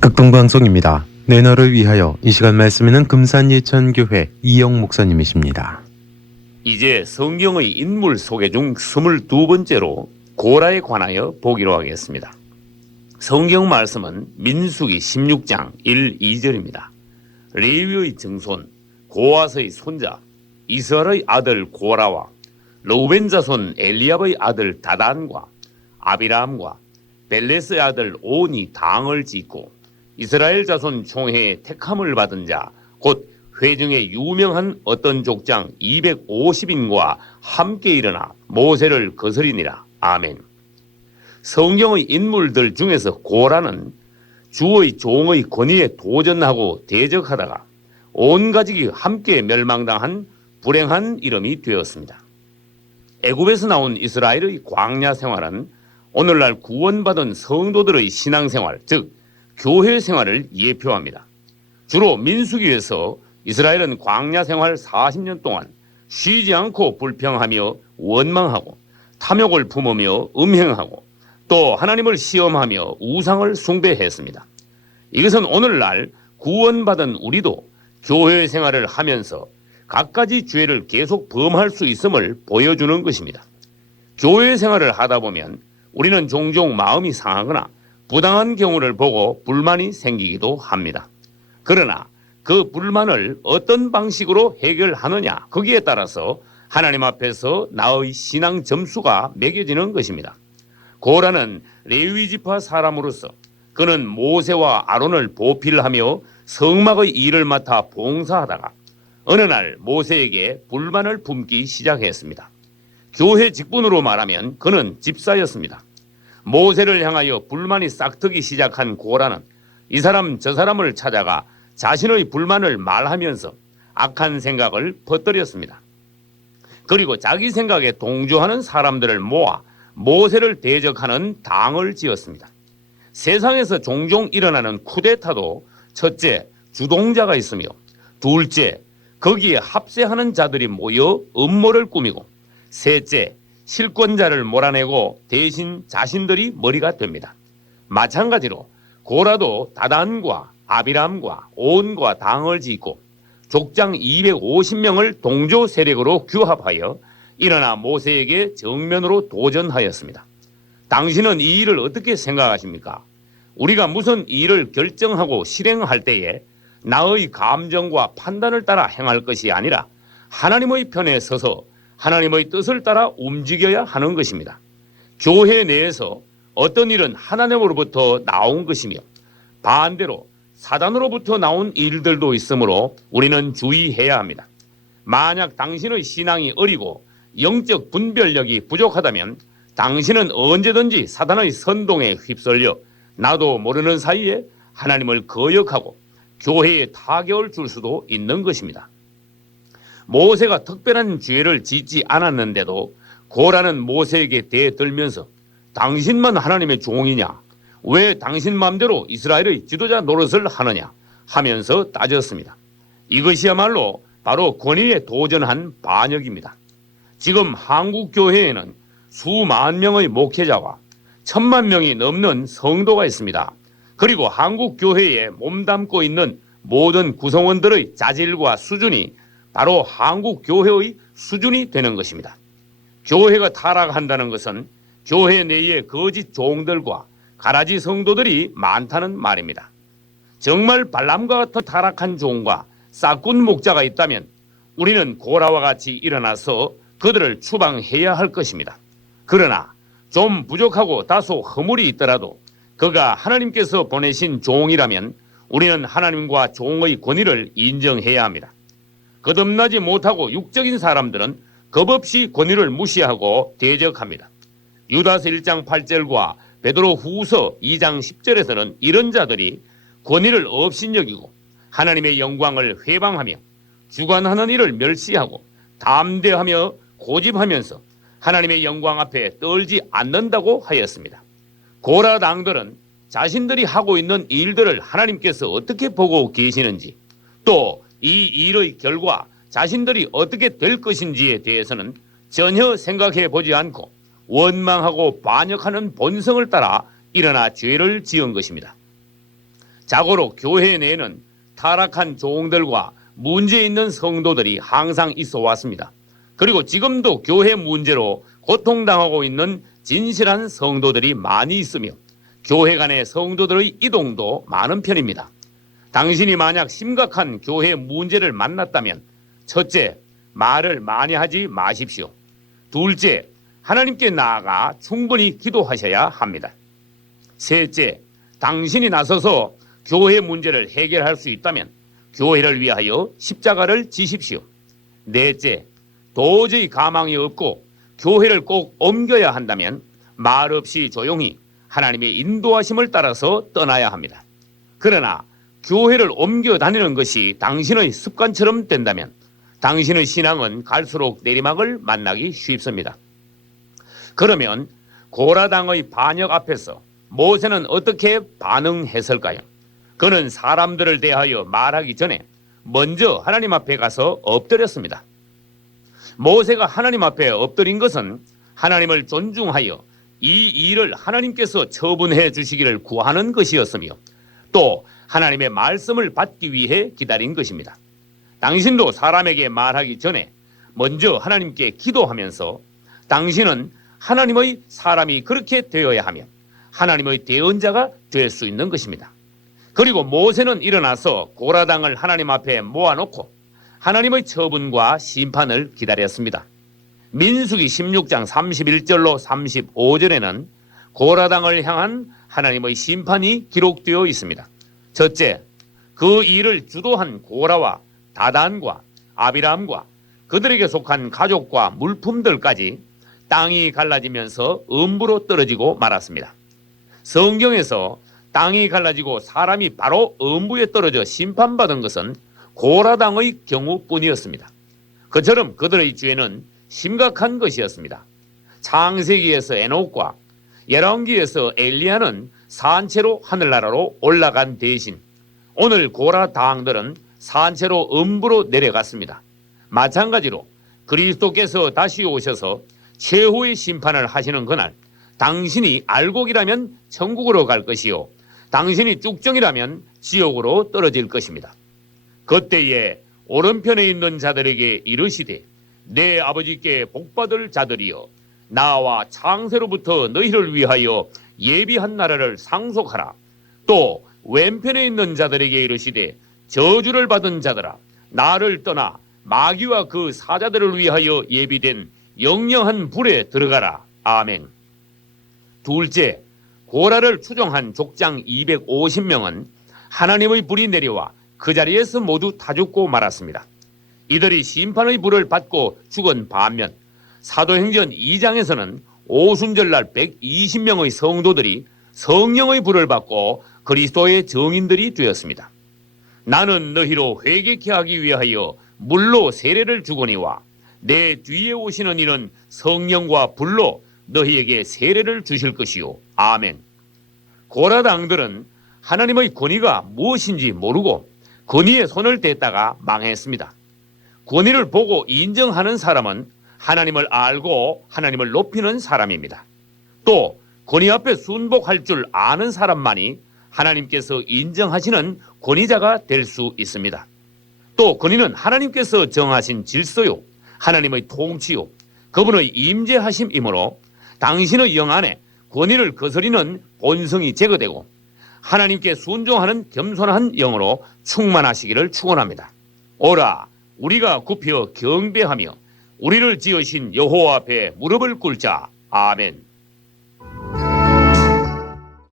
극동방송입니다. 내 너를 위하여 이 시간 말씀에는 금산예천교회 이영 목사님이십니다. 이제 성경의 인물 소개 중 22번째로 고라에 관하여 보기로 하겠습니다. 성경 말씀은 민수기 16장 1, 2절입니다. 레위의 증손 고앗의 손자 이스라엘의 아들 고라와 르우벤 자손 엘리압의 아들 다단과 아비람과 벨레스의 아들 온이 당을 짓고 이스라엘 자손 총회의 택함을 받은 자 곧 회중에 유명한 어떤 족장 250인과 함께 일어나 모세를 거스리니라. 아멘. 성경의 인물들 중에서 고라는 주의 종의 권위에 도전하고 대적하다가 온 가족이 함께 멸망당한 불행한 이름이 되었습니다. 애굽에서 나온 이스라엘의 광야 생활은 오늘날 구원받은 성도들의 신앙생활, 즉 교회 생활을 예표합니다. 주로 민수기에서 이스라엘은 광야 생활 40년 동안 쉬지 않고 불평하며 원망하고 탐욕을 품으며 음행하고 또 하나님을 시험하며 우상을 숭배했습니다. 이것은 오늘날 구원받은 우리도 교회 생활을 하면서 갖가지 죄를 계속 범할 수 있음을 보여주는 것입니다. 교회 생활을 하다 보면 우리는 종종 마음이 상하거나 부당한 경우를 보고 불만이 생기기도 합니다. 그러나 그 불만을 어떤 방식으로 해결하느냐, 거기에 따라서 하나님 앞에서 나의 신앙 점수가 매겨지는 것입니다. 고라는 레위 지파 사람으로서 그는 모세와 아론을 보필하며 성막의 일을 맡아 봉사하다가 어느 날 모세에게 불만을 품기 시작했습니다. 교회 직분으로 말하면 그는 집사였습니다. 모세를 향하여 불만이 싹트기 시작한 고라는 이 사람 저 사람을 찾아가 자신의 불만을 말하면서 악한 생각을 퍼뜨렸습니다. 그리고 자기 생각에 동조하는 사람들을 모아 모세를 대적하는 당을 지었습니다. 세상에서 종종 일어나는 쿠데타도 첫째, 주동자가 있으며 둘째, 거기에 합세하는 자들이 모여 음모를 꾸미고 셋째, 실권자를 몰아내고 대신 자신들이 머리가 됩니다. 마찬가지로 고라도 다단과 아비람과 온과 당을 짓고 족장 250명을 동조 세력으로 규합하여 일어나 모세에게 정면으로 도전하였습니다. 당신은 이 일을 어떻게 생각하십니까? 우리가 무슨 일을 결정하고 실행할 때에 나의 감정과 판단을 따라 행할 것이 아니라 하나님의 편에 서서 하나님의 뜻을 따라 움직여야 하는 것입니다. 교회 내에서 어떤 일은 하나님으로부터 나온 것이며 반대로 사단으로부터 나온 일들도 있으므로 우리는 주의해야 합니다. 만약 당신의 신앙이 어리고 영적 분별력이 부족하다면 당신은 언제든지 사단의 선동에 휩쓸려 나도 모르는 사이에 하나님을 거역하고 교회에 타격을 줄 수도 있는 것입니다. 모세가 특별한 죄를 짓지 않았는데도 고라는 모세에게 대들면서 당신만 하나님의 종이냐? 왜 당신 마음대로 이스라엘의 지도자 노릇을 하느냐 하면서 따졌습니다. 이것이야말로 바로 권위에 도전한 반역입니다. 지금 한국 교회에는 수만 명의 목회자와 1000만 명이 넘는 성도가 있습니다. 그리고 한국 교회에 몸담고 있는 모든 구성원들의 자질과 수준이 바로 한국 교회의 수준이 되는 것입니다. 교회가 타락한다는 것은 교회 내에 거짓 종들과 가라지 성도들이 많다는 말입니다. 정말 발람과 같은 타락한 종과 싹군 목자가 있다면 우리는 고라와 같이 일어나서 그들을 추방해야 할 것입니다. 그러나 좀 부족하고 다소 허물이 있더라도 그가 하나님께서 보내신 종이라면 우리는 하나님과 종의 권위를 인정해야 합니다. 거듭나지 못하고 육적인 사람들은 겁없이 권위를 무시하고 대적합니다. 유다서 1장 8절과 베드로 후서 2장 10절에서는 이런 자들이 권위를 업신여기고 하나님의 영광을 회방하며 주관하는 일을 멸시하고 담대하며 고집하면서 하나님의 영광 앞에 떨지 않는다고 하였습니다. 고라 당들은 자신들이 하고 있는 일들을 하나님께서 어떻게 보고 계시는지 또 이 일의 결과 자신들이 어떻게 될 것인지에 대해서는 전혀 생각해 보지 않고 원망하고 반역하는 본성을 따라 일어나 죄를 지은 것입니다. 자고로 교회 내에는 타락한 종들과 문제 있는 성도들이 항상 있어 왔습니다. 그리고 지금도 교회 문제로 고통당하고 있는 진실한 성도들이 많이 있으며 교회 간의 성도들의 이동도 많은 편입니다. 당신이 만약 심각한 교회 문제를 만났다면 첫째, 말을 많이 하지 마십시오. 둘째, 하나님께 나아가 충분히 기도하셔야 합니다. 셋째, 당신이 나서서 교회 문제를 해결할 수 있다면 교회를 위하여 십자가를 지십시오. 넷째, 도저히 가망이 없고 교회를 꼭 옮겨야 한다면 말 없이 조용히 하나님의 인도하심을 따라서 떠나야 합니다. 그러나 교회를 옮겨 다니는 것이 당신의 습관처럼 된다면 당신의 신앙은 갈수록 내리막을 만나기 쉽습니다. 그러면 고라당의 반역 앞에서 모세는 어떻게 반응했을까요? 그는 사람들을 대하여 말하기 전에 먼저 하나님 앞에 가서 엎드렸습니다. 모세가 하나님 앞에 엎드린 것은 하나님을 존중하여 이 일을 하나님께서 처분해 주시기를 구하는 것이었으며 또 하나님의 말씀을 받기 위해 기다린 것입니다. 당신도 사람에게 말하기 전에 먼저 하나님께 기도하면서 당신은 하나님의 사람이 그렇게 되어야 하며 하나님의 대언자가 될 수 있는 것입니다. 그리고 모세는 일어나서 고라당을 하나님 앞에 모아놓고 하나님의 처분과 심판을 기다렸습니다. 민수기 16장 31절로 35절에는 고라당을 향한 하나님의 심판이 기록되어 있습니다. 첫째, 그 일을 주도한 고라와 다단과 아비람과 그들에게 속한 가족과 물품들까지 땅이 갈라지면서 음부로 떨어지고 말았습니다. 성경에서 땅이 갈라지고 사람이 바로 음부에 떨어져 심판받은 것은 고라당의 경우뿐이었습니다. 그처럼 그들의 죄는 심각한 것이었습니다. 창세기에서 에녹과 열왕기에서 엘리야는 산채로 하늘나라로 올라간 대신 오늘 고라당들은 산채로 음부로 내려갔습니다. 마찬가지로 그리스도께서 다시 오셔서 최후의 심판을 하시는 그날 당신이 알곡이라면 천국으로 갈 것이요 당신이 쭉정이라면 지옥으로 떨어질 것입니다. 그때에 오른편에 있는 자들에게 이르시되 내 아버지께 복받을 자들이여 나와 창세로부터 너희를 위하여 예비한 나라를 상속하라. 또 왼편에 있는 자들에게 이르시되 저주를 받은 자들아 나를 떠나 마귀와 그 사자들을 위하여 예비된 영영한 불에 들어가라. 아멘. 둘째, 고라를 추종한 족장 250명은 하나님의 불이 내려와 그 자리에서 모두 다 죽고 말았습니다. 이들이 심판의 불을 받고 죽은 반면 사도행전 2장에서는 오순절날 120명의 성도들이 성령의 불을 받고 그리스도의 증인들이 되었습니다. 나는 너희로 회개케 하기 위하여 물로 세례를 주거니와 내 뒤에 오시는 이는 성령과 불로 너희에게 세례를 주실 것이요. 아멘. 고라당들은 하나님의 권위가 무엇인지 모르고 권위에 손을 댔다가 망했습니다. 권위를 보고 인정하는 사람은 하나님을 알고 하나님을 높이는 사람입니다. 또 권위 앞에 순복할 줄 아는 사람만이 하나님께서 인정하시는 권위자가 될 수 있습니다. 또 권위는 하나님께서 정하신 질서요 하나님의 통치요 그분의 임재하심이므로 당신의 영 안에 권위를 거스리는 본성이 제거되고 하나님께 순종하는 겸손한 영으로 충만하시기를 축원합니다. 오라 우리가 굽혀 경배하며 우리를 지으신 여호와 앞에 무릎을 꿇자. 아멘.